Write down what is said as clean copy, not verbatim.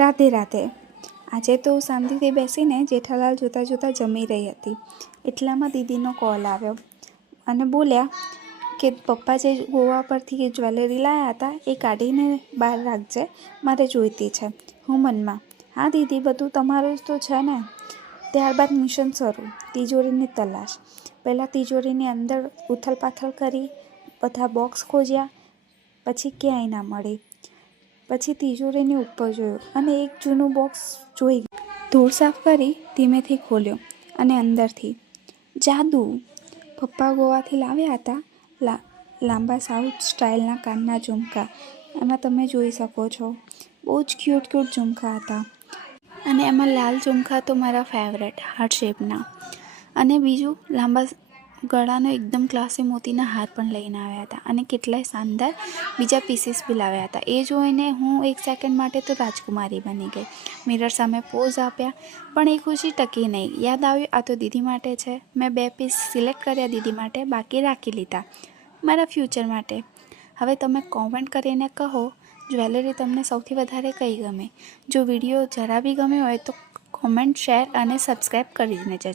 રાધે રાધે। આજે તો શાંતિથી બેસીને જેઠાલાલ જોતાં જોતાં જમી રહી હતી, એટલામાં દીદીનો કોલ આવ્યો અને બોલ્યા કે પપ્પા જે ગોવા પરથી જ્વેલરી લાવ્યા હતા એ કાઢીને બહાર રાખજે, મારે જોઈતી છે। હું મનમાં, હા દીદી, બધું તમારું જ તો છે ને। ત્યારબાદ મિશન શરૂ, તિજોરીની તલાશ। પહેલાં તિજોરીની અંદર ઉથલ-પાથલ કરી, બધા બોક્સ ખોજ્યા, પછી ક્યાંય ના મળી। પછી તિજોરીની ઉપર જોયું અને એક જૂનું બોક્સ જોઈ ધૂળ સાફ કરી ધીમેથી ખોલ્યો અને અંદરથી જાદુ! પપ્પા ગોવાથી લાવ્યા હતા લાંબા સાઉથ સ્ટાઇલના કાનના ઝુમકા। એમાં તમે જોઈ શકો છો બહુ જ ક્યુટ ઝુમકા હતા અને એમાં લાલ ઝુમકા તો મારા ફેવરેટ, હાર્ટ શેપના। અને બીજું લાંબા ગળાનો એકદમ ક્લાસી મોતીના હાર પણ લઈને આવ્યા હતા અને કેટલાય શાનદાર બીજા પીસીસ બી લાવ્યા હતા। એ જોઈને હું એક સેકન્ડ માટે તો રાજકુમારી બની ગઈ। મિરર સામે પોઝ આપ્યા, પણ એ ખુશી ટકી નહીં। યાદ આવ્યું આ તો દીદી માટે છે। મેં 2 પીસ સિલેક્ટ કર્યા દીદી માટે, બાકી રાખી લીધા મારા ફ્યુચર માટે। હવે તમે કોમેન્ટ કરીને કહો જ્વેલરી તમને સૌથી વધારે કઈ ગમે। જો વિડીયો જરા બી ગમે હોય તો કોમેન્ટ, શેર અને સબસ્ક્રાઈબ કરીને જજો।